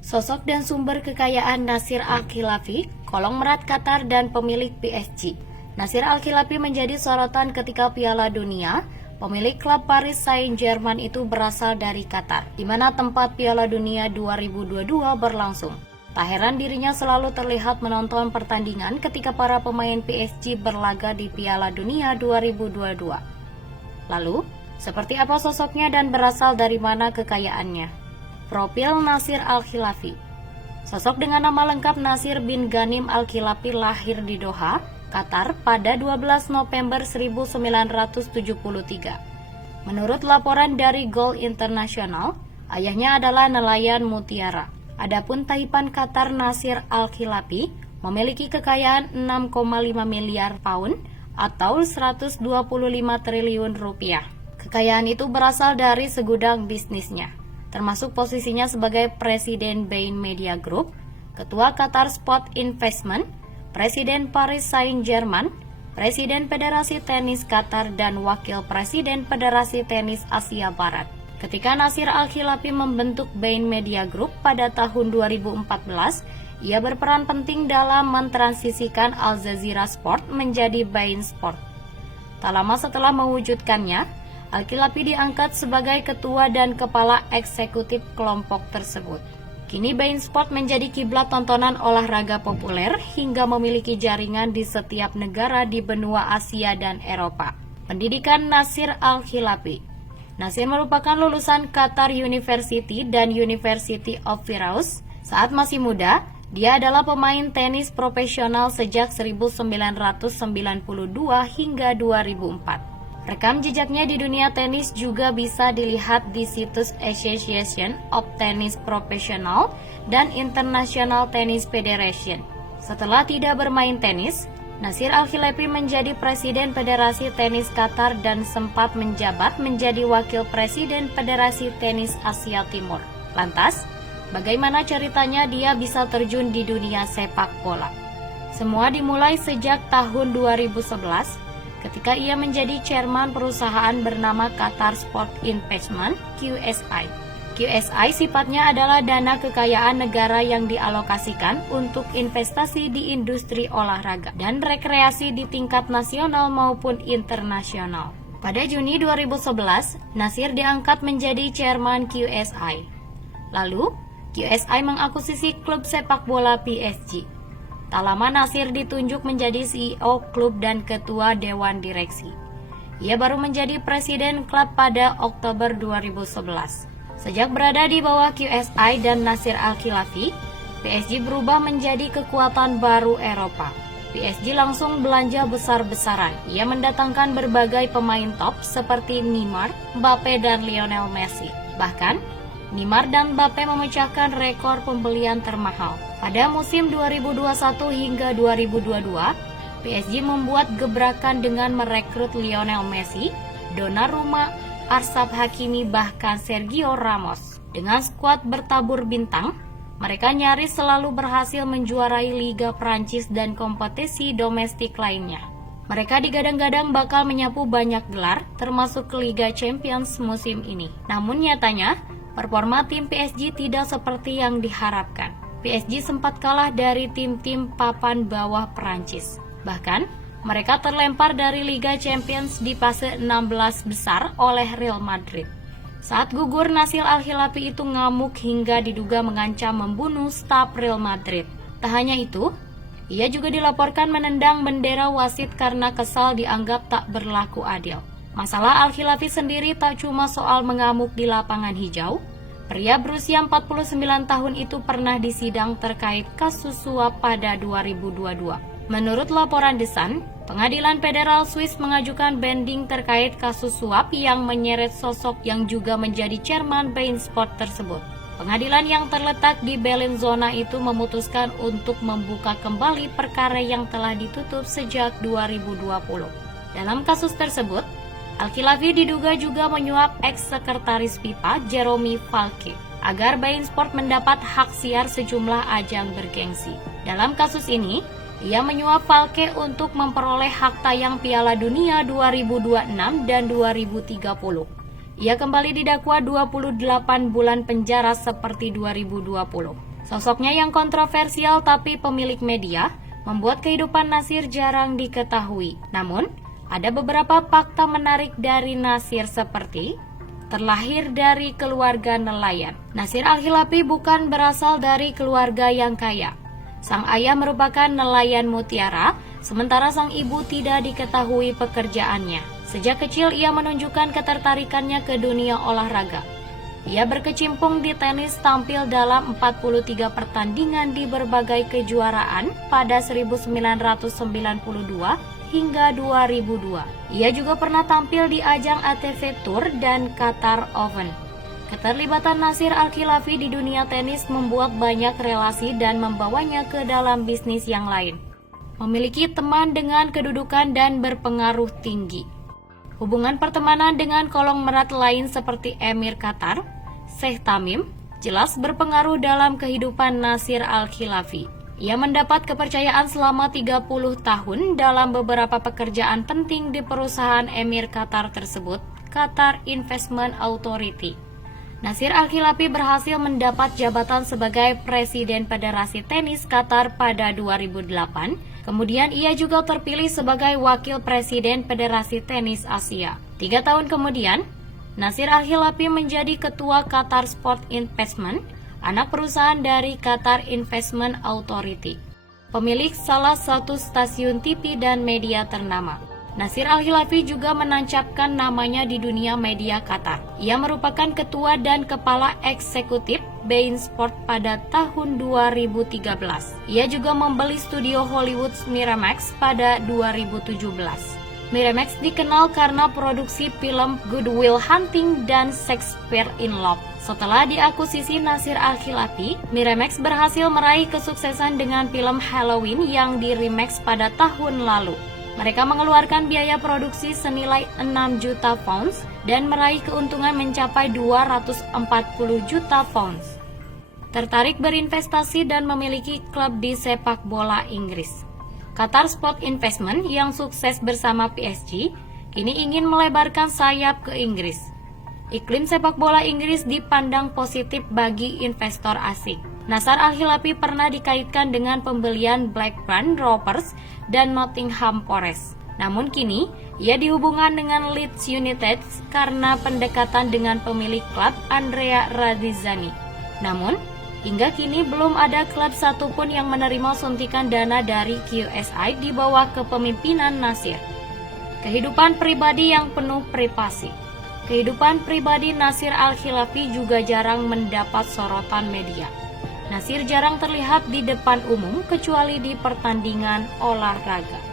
Sosok dan sumber kekayaan Nasir Al-Khelaifi, kolong merat Qatar dan pemilik PSG. Nasir Al-Khelaifi menjadi sorotan ketika Piala Dunia. Pemilik klub Paris Saint-Germain itu berasal dari Qatar, di mana tempat Piala Dunia 2022 berlangsung. Tak heran dirinya selalu terlihat menonton pertandingan ketika para pemain PSG berlaga di Piala Dunia 2022. Lalu, seperti apa sosoknya dan berasal dari mana kekayaannya? Profil Nasir Al-Khelaifi. Sosok dengan nama lengkap Nasir bin Ghanim Al-Khelaifi lahir di Doha, Qatar pada 12 November 1973. Menurut laporan dari Goal International, ayahnya adalah nelayan mutiara. Adapun Taipan Qatar, Nasir Al-Khelaifi memiliki kekayaan 6,5 miliar pound atau 125 triliun rupiah. Kekayaan itu berasal dari segudang bisnisnya, termasuk posisinya sebagai Presiden Bain Media Group, Ketua Qatar Sport Investment, Presiden Paris Saint-Germain, Presiden Federasi Tenis Qatar, dan Wakil Presiden Federasi Tenis Asia Barat. Ketika Nasir Al-Khelaifi membentuk Bain Media Group pada tahun 2014, ia berperan penting dalam mentransisikan Al Jazeera Sport menjadi Bain Sport. Tak lama setelah mewujudkannya, Al-Khelaifi diangkat sebagai ketua dan kepala eksekutif kelompok tersebut. Kini Bain Sport menjadi kiblat tontonan olahraga populer hingga memiliki jaringan di setiap negara di benua Asia dan Eropa. Pendidikan Nasir Al-Khelaifi. Nasir merupakan lulusan Qatar University dan University of Firaus. Saat masih muda, dia adalah pemain tenis profesional sejak 1992 hingga 2004. Rekam jejaknya di dunia tenis juga bisa dilihat di situs Association of Tennis Professional dan International Tennis Federation. Setelah tidak bermain tenis, Nasir Al-Khelaifi menjadi Presiden Federasi Tenis Qatar dan sempat menjabat menjadi Wakil Presiden Federasi Tenis Asia Timur. Lantas, bagaimana ceritanya dia bisa terjun di dunia sepak bola? Semua dimulai sejak tahun 2011 ketika ia menjadi chairman perusahaan bernama Qatar Sport Investment (QSI). QSI sifatnya adalah dana kekayaan negara yang dialokasikan untuk investasi di industri olahraga dan rekreasi di tingkat nasional maupun internasional. Pada Juni 2011, Nasir diangkat menjadi chairman QSI. Lalu, QSI mengakuisisi klub sepak bola PSG. Tak lama Nasir ditunjuk menjadi CEO klub dan ketua dewan direksi. Ia baru menjadi presiden klub pada Oktober 2011. Sejak berada di bawah QSI dan Nasir Al-Khelaifi, PSG berubah menjadi kekuatan baru Eropa. PSG langsung belanja besar-besaran. Ia mendatangkan berbagai pemain top seperti Neymar, Mbappe, dan Lionel Messi. Bahkan, Neymar dan Mbappe memecahkan rekor pembelian termahal. Pada musim 2021 hingga 2022, PSG membuat gebrakan dengan merekrut Lionel Messi, Donnarumma, Achraf Hakimi, bahkan Sergio Ramos. Dengan skuad bertabur bintang, mereka nyaris selalu berhasil menjuarai Liga Prancis dan kompetisi domestik lainnya. Mereka digadang-gadang bakal menyapu banyak gelar, termasuk Liga Champions musim ini. Namun nyatanya, performa tim PSG tidak seperti yang diharapkan. PSG sempat kalah dari tim-tim papan bawah Perancis. Bahkan, mereka terlempar dari Liga Champions di fase 16 besar oleh Real Madrid. Saat gugur, Nasir Al-Khelaifi itu ngamuk hingga diduga mengancam membunuh staf Real Madrid. Tak hanya itu, ia juga dilaporkan menendang bendera wasit karena kesal dianggap tak berlaku adil. Masalah Al-Khelaifi sendiri tak cuma soal mengamuk di lapangan hijau. Pria berusia 49 tahun itu pernah disidang terkait kasus suap pada 2022. Menurut laporan The Sun, Pengadilan Federal Swiss mengajukan banding terkait kasus suap yang menyeret sosok yang juga menjadi chairman Bain Sport tersebut. Pengadilan yang terletak di Bellinzona itu memutuskan untuk membuka kembali perkara yang telah ditutup sejak 2020. Dalam kasus tersebut, Al-Khelaifi diduga juga menyuap ex-sekretaris FIFA Jeremy Valcke agar Bain Sport mendapat hak siar sejumlah ajang bergengsi. Dalam kasus ini, ia menyuap Valcke untuk memperoleh hak tayang Piala Dunia 2026 dan 2030. Ia kembali didakwa 28 bulan penjara seperti 2020. Sosoknya yang kontroversial tapi pemilik media membuat kehidupan Nasir jarang diketahui. Namun, ada beberapa fakta menarik dari Nasir seperti terlahir dari keluarga nelayan. Nasir Al-Khilafi bukan berasal dari keluarga yang kaya. Sang ayah merupakan nelayan mutiara, sementara sang ibu tidak diketahui pekerjaannya. Sejak kecil ia menunjukkan ketertarikannya ke dunia olahraga. Ia berkecimpung di tenis, tampil dalam 43 pertandingan di berbagai kejuaraan pada 1992 hingga 2002. Ia juga pernah tampil di ajang ATP Tour dan Qatar Open. Keterlibatan Nasir Al-Khilafi di dunia tenis membuat banyak relasi dan membawanya ke dalam bisnis yang lain. Memiliki teman dengan kedudukan dan berpengaruh tinggi. Hubungan pertemanan dengan konglomerat lain seperti Emir Qatar, Sheikh Tamim, jelas berpengaruh dalam kehidupan Nasir Al-Khilafi. Ia mendapat kepercayaan selama 30 tahun dalam beberapa pekerjaan penting di perusahaan Emir Qatar tersebut, Qatar Investment Authority. Nasir Al-Khilafi berhasil mendapat jabatan sebagai Presiden Federasi Tenis Qatar pada 2008. Kemudian ia juga terpilih sebagai Wakil Presiden Federasi Tenis Asia. 3 tahun kemudian, Nasir Al-Khilafi menjadi Ketua Qatar Sport Investment, anak perusahaan dari Qatar Investment Authority, pemilik salah satu stasiun TV dan media ternama. Nasir Al-Khilafi juga menancapkan namanya di dunia media Qatar. Ia merupakan ketua dan kepala eksekutif beIN Sport pada tahun 2013. Ia juga membeli studio Hollywood Miramax pada 2017. Miramax dikenal karena produksi film Good Will Hunting dan Shakespeare in Love. Setelah diakuisisi Nasir Al-Khilafi, Miramax berhasil meraih kesuksesan dengan film Halloween yang di-remake pada tahun lalu. Mereka mengeluarkan biaya produksi senilai 6 juta pounds dan meraih keuntungan mencapai 240 juta pounds. Tertarik berinvestasi dan memiliki klub di sepak bola Inggris. Qatar Sport Investment yang sukses bersama PSG kini ingin melebarkan sayap ke Inggris. Iklim sepak bola Inggris dipandang positif bagi investor asing. Nasir Al-Khilafi pernah dikaitkan dengan pembelian Blackburn Rovers dan Nottingham Forest. Namun kini, ia dihubungkan dengan Leeds United karena pendekatan dengan pemilik klub Andrea Radizani. Namun, hingga kini belum ada klub satupun yang menerima suntikan dana dari QSI di bawah kepemimpinan Nasir. Kehidupan pribadi yang penuh privasi. Kehidupan pribadi Nasir Al-Khilafi juga jarang mendapat sorotan media. Nasir jarang terlihat di depan umum kecuali di pertandingan olahraga.